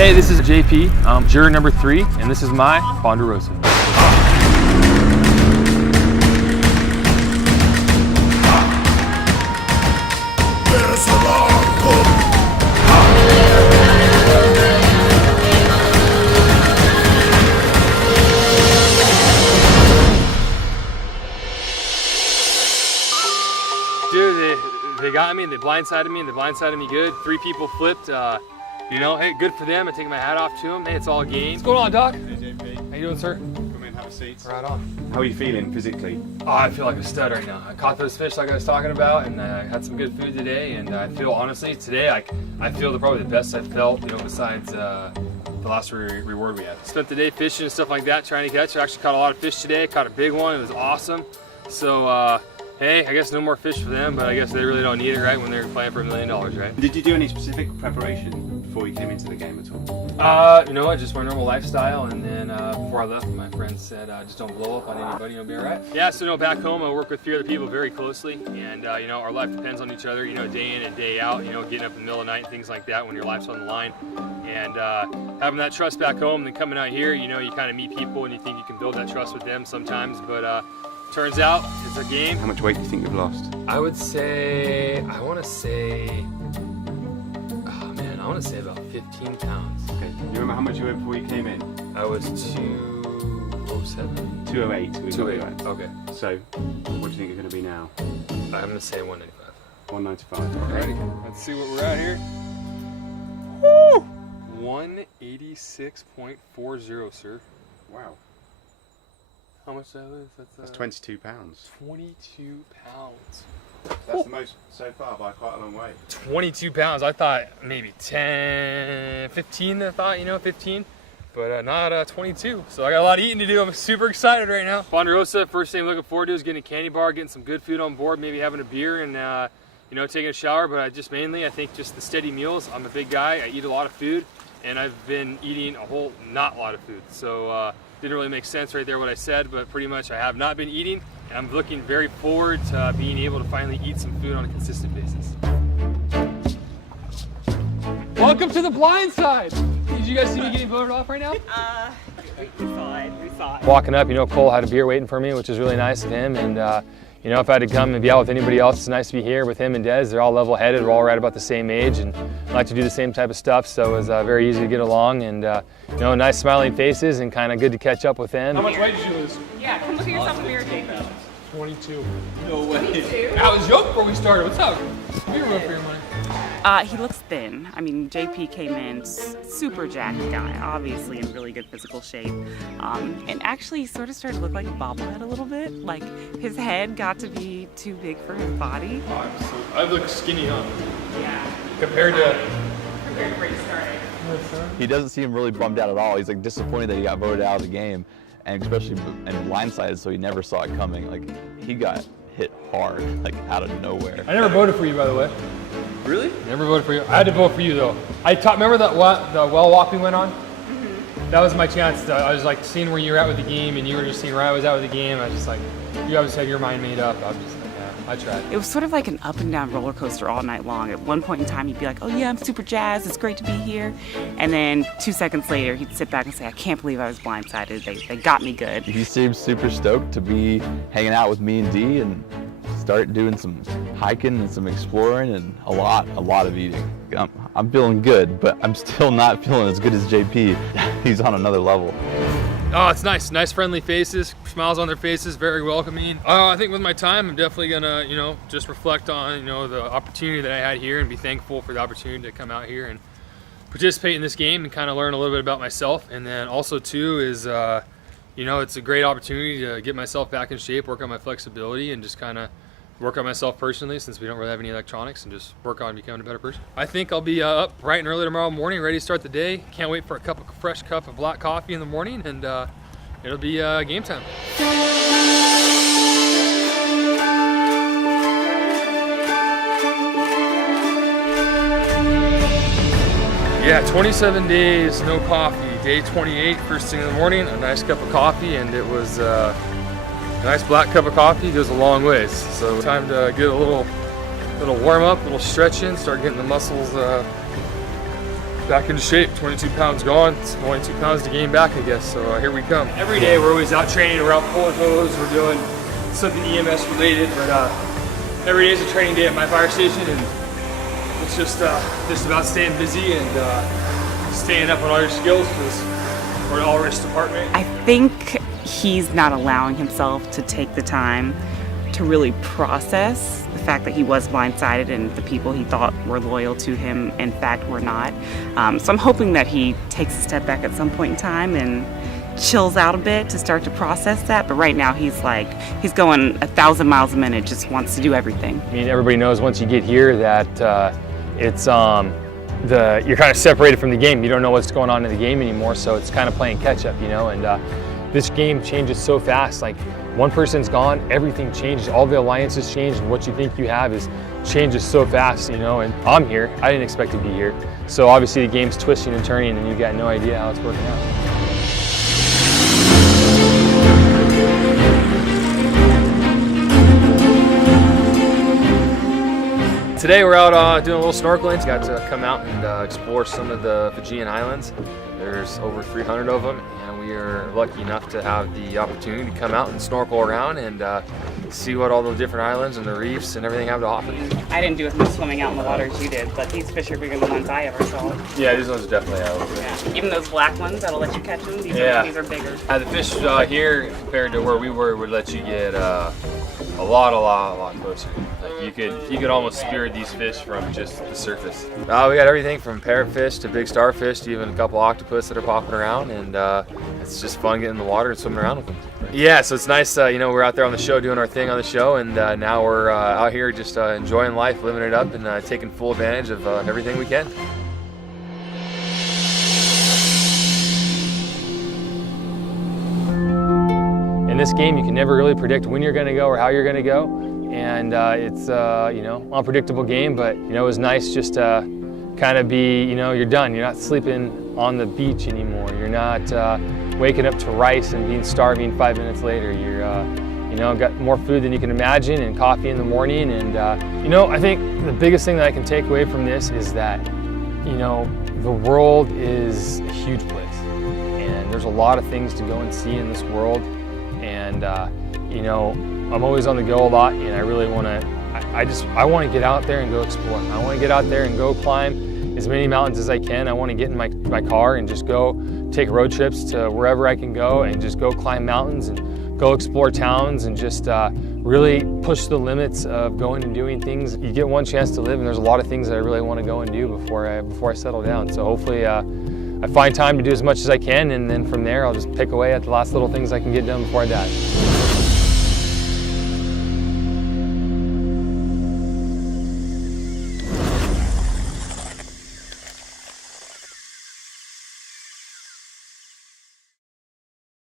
Hey, this is JP. I'm juror number 3, and this is my Ponderosa. Dude, they got me, and they blindsided me, and they blindsided me good. 3 people flipped. You know, hey, good for them. I take my hat off to them. Hey, it's all a game. What's going on, Doc? Hey, JP. How you doing, sir? Come in, have a seat. Right on. How are you feeling physically? Oh, I feel like a stud right now. I caught those fish like I was talking about, and I had some good food today. And I feel, honestly, today I feel probably the best I've felt, you know, besides the last reward we had. Spent the day fishing and stuff like that, trying to catch. I actually caught a lot of fish today. Caught a big one. It was awesome. So, hey, I guess no more fish for them, but I guess they really don't need it, right, when they're playing for $1 million, right? Did you do any specific preparation before you came into the game at all? You know what, just my normal lifestyle, and then before I left, my friend said, just don't blow up on anybody, you'll be all right. Yeah, so, you know, back home, I work with 3 other people very closely, and, you know, our life depends on each other, you know, day in and day out, you know, getting up in the middle of the night, things like that when your life's on the line. And having that trust back home, and then coming out here, you know, you kind of meet people, and you think you can build that trust with them sometimes, but turns out it's a game. How much weight do you think you've lost? I would say, I want to say about 15 pounds. Okay. You remember how much you weighed before you came in? I was 207. 208. 208. Okay. So, what do you think you're going to be now? I'm going to say 195. 195. Alrighty, let's see what we're at here. Woo! 186.40, sir. Wow. How much did I lose? That's 22 pounds. 22 pounds. That's the most so far by quite a long way. 22 pounds. I thought maybe 10, 15. I thought, you know, 15, but not 22. So I got a lot of eating to do. I'm super excited right now. Ponderosa, first thing I'm looking forward to is getting a candy bar, getting some good food on board, maybe having a beer and, you know, taking a shower. But I think just the steady meals. I'm a big guy. I eat a lot of food, and I've been eating a whole not a lot of food. So didn't really make sense right there what I said, but pretty much I have not been eating. And I'm looking very forward to being able to finally eat some food on a consistent basis. Welcome to the blind side. Did you guys see me getting voted off right now? We saw it. Walking up, you know, Cole had a beer waiting for me, which was really nice of him. And you know, if I had to come and be out with anybody else, it's nice to be here with him and Des. They're all level-headed. We're all right about the same age and like to do the same type of stuff. So it was very easy to get along, and you know, nice smiling faces, and kind of good to catch up with them. How much weight did you lose? Yeah, come look at yourself in the mirror, JP. 22. No way. 22? I was yoked before we started. What's up? Give me a room for your money. He looks thin. I mean, JP came in super jacked guy, obviously in really good physical shape. And actually sort of started to look like a bobblehead a little bit. Like his head got to be too big for his body. I look skinny, huh? Yeah. Compared to where you started. He doesn't seem really bummed out at all. He's like disappointed that he got voted out of the game, and especially blindsided, so he never saw it coming. Like he got hit hard, like out of nowhere. I never voted for you, by the way. Really? Never voted for you. I had to vote for you, though. Remember that the well walk we went on? Mm-hmm. That was my chance. I was like seeing where you were at with the game, and you were just seeing where I was at with the game. I was just like, you obviously had your mind made up. I was just like, yeah, I tried. It was sort of like an up and down roller coaster all night long. At one point in time, he'd be like, oh yeah, I'm super jazzed. It's great to be here. And then 2 seconds later, he'd sit back and say, I can't believe I was blindsided. They got me good. He seems super stoked to be hanging out with me and Dee and start doing some hiking and some exploring and a lot of eating. I'm feeling good, but I'm still not feeling as good as JP. He's on another level. Oh, it's nice. Nice friendly faces, smiles on their faces, very welcoming. I think with my time, I'm definitely gonna, you know, just reflect on, you know, the opportunity that I had here and be thankful for the opportunity to come out here and participate in this game and kind of learn a little bit about myself. And then also too is, you know, it's a great opportunity to get myself back in shape, work on my flexibility, and just kind of work on myself personally, since we don't really have any electronics, and just work on becoming a better person. I think I'll be up bright and early tomorrow morning, ready to start the day. Can't wait for a fresh cup of black coffee in the morning, and it'll be game time. Yeah, 27 days, no coffee. Day 28, first thing in the morning, a nice cup of coffee, and it was a nice black cup of coffee goes a long ways. So time to get a little warm up, a little stretching, start getting the muscles back into shape. 22 pounds gone, it's only 2 pounds to gain back, I guess, so here we come. Every day we're always out training, we're out pulling hose, we're doing something EMS related, but every day is a training day at my fire station, and it's just about staying busy and staying up on all your skills, because we're an all-risk department. I think he's not allowing himself to take the time to really process the fact that he was blindsided and the people he thought were loyal to him in fact were not. So I'm hoping that he takes a step back at some point in time and chills out a bit to start to process that. But right now he's going 1,000 miles a minute, just wants to do everything. I mean, everybody knows once you get here that you're kind of separated from the game. You don't know what's going on in the game anymore, so it's kind of playing catch up, you know. And this game changes so fast. Like, one person's gone, everything changes. All the alliances change, and what you think you have changes so fast, you know. And I'm here. I didn't expect to be here. So obviously the game's twisting and turning, and you got no idea how it's working out. Today we're out doing a little snorkeling. Got to come out and explore some of the Fijian islands. There's over 300 of them, and we are lucky enough to have the opportunity to come out and snorkel around and see what all the different islands and the reefs and everything have to offer. I didn't do as much swimming out in the water as you did, but these fish are bigger than the ones I ever saw. Yeah, these ones definitely have. Yeah. Even those black ones that'll let you catch them, these are bigger. The fish here compared to where we were would let you get a lot closer. Like you could almost spear these fish from just the surface. We got everything from parrotfish to big starfish to even a couple octopus that are popping around, and it's just fun getting in the water and swimming around with them. Yeah, so it's nice, you know, we're out there on the show doing our thing on the show, and now we're out here just enjoying life, living it up, and taking full advantage of everything we can. In this game, you can never really predict when you're going to go or how you're going to go, and it's you know, unpredictable game. But you know, it was nice just to kind of be, you know, you're done. You're not sleeping on the beach anymore. You're not waking up to rice and being starving 5 minutes later. You're you know, got more food than you can imagine, and coffee in the morning. And you know, I think the biggest thing that I can take away from this is that, you know, the world is a huge place, and there's a lot of things to go and see in this world. And you know, I'm always on the go a lot, and I really want to. I want to get out there and go explore. I want to get out there and go climb as many mountains as I can. I want to get in my car and just go take road trips to wherever I can go and just go climb mountains and go explore towns and just really push the limits of going and doing things. You get one chance to live, and there's a lot of things that I really want to go and do before I settle down. So hopefully I find time to do as much as I can, and then from there I'll just pick away at the last little things I can get done before I die.